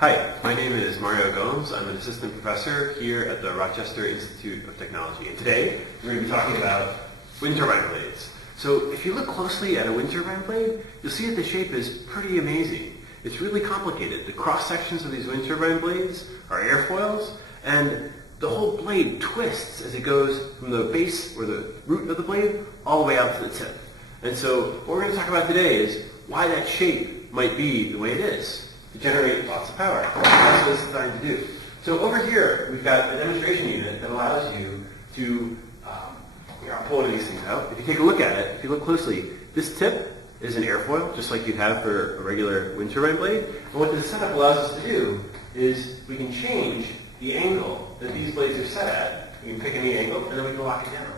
Hi, my name is Mario Gomes. I'm an assistant professor here at the Rochester Institute of Technology. And today, we're going to be talking about wind turbine blades. So if you look closely at a wind turbine blade, you'll see that the shape is pretty amazing. It's really complicated. The cross-sections of these wind turbine blades are airfoils, and the whole blade twists as it goes from the base, or the root of the blade, all the way out to the tip. And so what we're going to talk about today is why that shape might be the way it is, to generate lots of power. That's what it's designed to do. So over here, we've got a demonstration unit that allows you to, I'll pull one of these things out. If you take a look at it, if you look closely, this tip is an airfoil, just like you'd have for a regular wind turbine blade. And what this setup allows us to do is we can change the angle that these blades are set at. We can pick any angle, and then we can lock it down.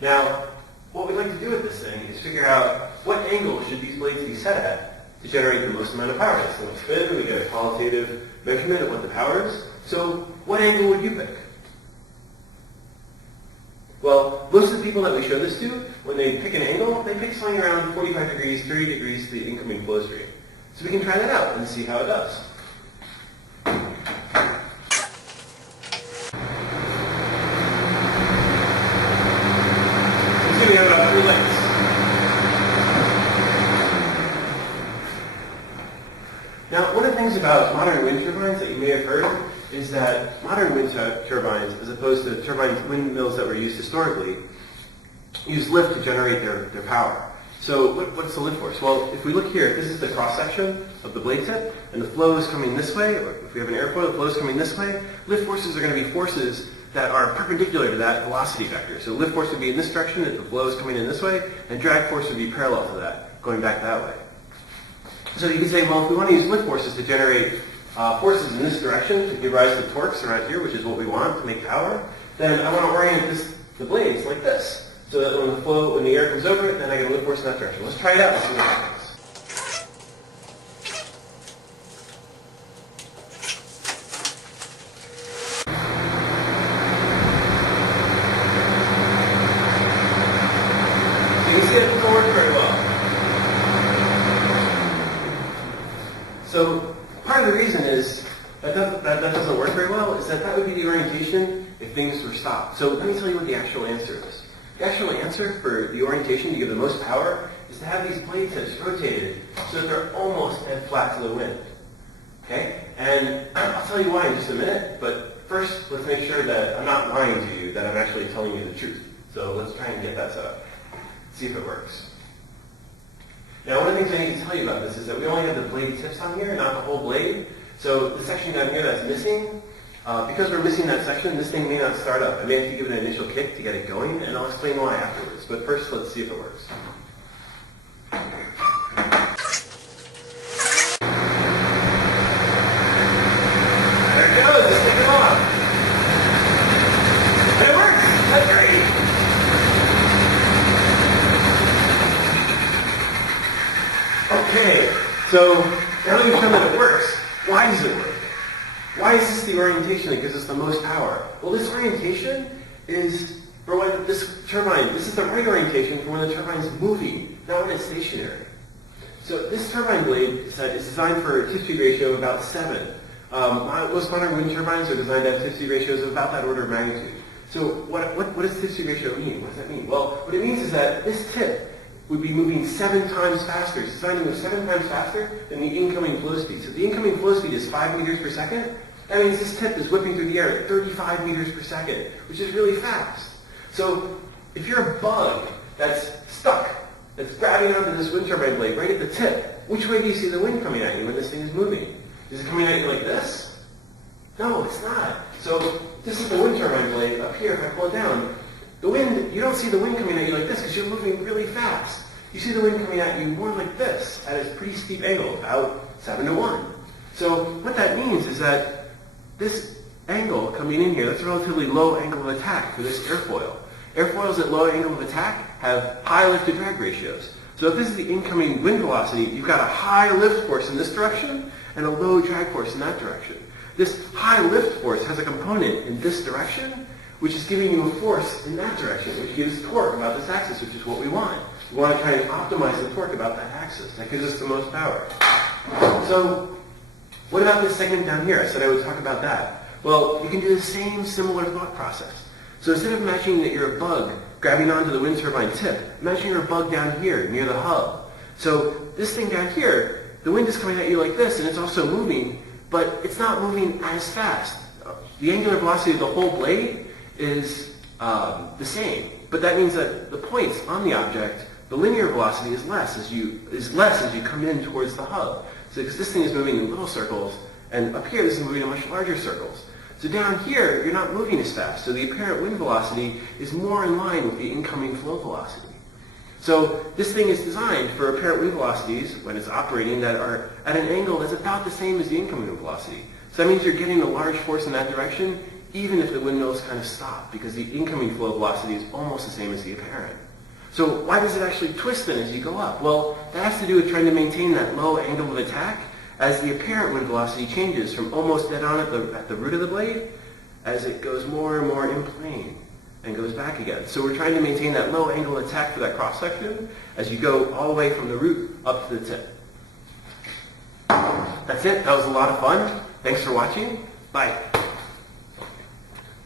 Now, what we'd like to do with this thing is figure out what angle should these blades be set at to generate the most amount of power. So let's spin, we get a qualitative measurement of what the power is. So what angle would you pick? Well, most of the people that we show this to, when they pick an angle, they pick something around 45 degrees, 30 degrees to the incoming flow stream. So we can try that out and see how it does. So we have about 3 lengths. Now, one of the things about modern wind turbines that you may have heard is that modern wind turbines, as opposed to windmills that were used historically, use lift to generate their power. So what's the lift force? Well, if we look here, this is the cross-section of the blade tip, and the flow is coming this way, or if we have an airfoil, the flow is coming this way. Lift forces are going to be forces that are perpendicular to that velocity vector. So lift force would be in this direction, if the flow is coming in this way, and drag force would be parallel to that, going back that way. So you can say, well, if we want to use lift forces to generate forces in this direction to give rise to torques around here, which is what we want to make power, then I want to orient the blades like this, so that when the air comes over it, then I get a lift force in that direction. Let's try it out and see what happens. So you can see it doesn't work very well. So part of the reason is that doesn't work very well is that would be the orientation if things were stopped. So let me tell you what the actual answer is. The actual answer for the orientation to give the most power is to have these blade tips rotated so that they're almost dead flat to the wind. Okay? And I'll tell you why in just a minute, but first let's make sure that I'm not lying to you, that I'm actually telling you the truth. So let's try and get that set up. See if it works. Now, one of the things I need to tell you about this is that we only have the blade tips on here, not the whole blade. So the section down here that's missing, because we're missing that section, this thing may not start up. I may have to give it an initial kick to get it going, and I'll explain why afterwards. But first, let's see if it works. There it goes, it's taking off. And it works! That's great! Okay, so now that we've shown that it works, why does it work? Why is this the orientation that gives us the most power? Well, this orientation is for when this is the right orientation for when the turbine's moving, not when it's stationary. So this turbine blade is designed for a tip-speed ratio of about 7. Most modern wind turbines are designed to have tip-speed ratios of about that order of magnitude. So what does tip-speed ratio mean? What does that mean? Well, what it means is that this tip would be moving 7 times faster. It's designed to move 7 times faster than the incoming flow speed. So the incoming flow speed is 5 meters per second. That means this tip is whipping through the air at 35 meters per second, which is really fast. So if you're a bug that's stuck, that's grabbing onto this wind turbine blade right at the tip, which way do you see the wind coming at you when this thing is moving? Is it coming at you like this? No, it's not. So this is the wind turbine blade up here. If I pull it down, the wind, you don't see the wind coming at you like this because you're moving really fast. You see the wind coming at you more like this at a pretty steep angle, about 7 to 1. So what that means is that this angle coming in here, that's a relatively low angle of attack for this airfoil. Airfoils at low angle of attack have high lift to drag ratios. So if this is the incoming wind velocity, you've got a high lift force in this direction and a low drag force in that direction. This high lift force has a component in this direction, which is giving you a force in that direction, which gives torque about this axis, which is what we want. We want to try and optimize the torque about that axis. That gives us the most power. So What about this segment down here? I said I would talk about that. Well, you can do the same similar thought process. So instead of imagining that you're a bug grabbing onto the wind turbine tip, imagine you're a bug down here near the hub. So this thing down here, the wind is coming at you like this, and it's also moving, but it's not moving as fast. The angular velocity of the whole blade is the same, but that means that the points on the object, the linear velocity is less as you come in towards the hub. So because this thing is moving in little circles, and up here this is moving in much larger circles. So down here, you're not moving as fast, so the apparent wind velocity is more in line with the incoming flow velocity. So this thing is designed for apparent wind velocities, when it's operating, that are at an angle that's about the same as the incoming wind velocity. So that means you're getting a large force in that direction, even if the windmills kind of stop, because the incoming flow velocity is almost the same as the apparent. So why does it actually twist then as you go up? Well, that has to do with trying to maintain that low angle of attack as the apparent wind velocity changes from almost dead on at the root of the blade as it goes more and more in plane and goes back again. So we're trying to maintain that low angle of attack for that cross section as you go all the way from the root up to the tip. That's it. That was a lot of fun. Thanks for watching. Bye.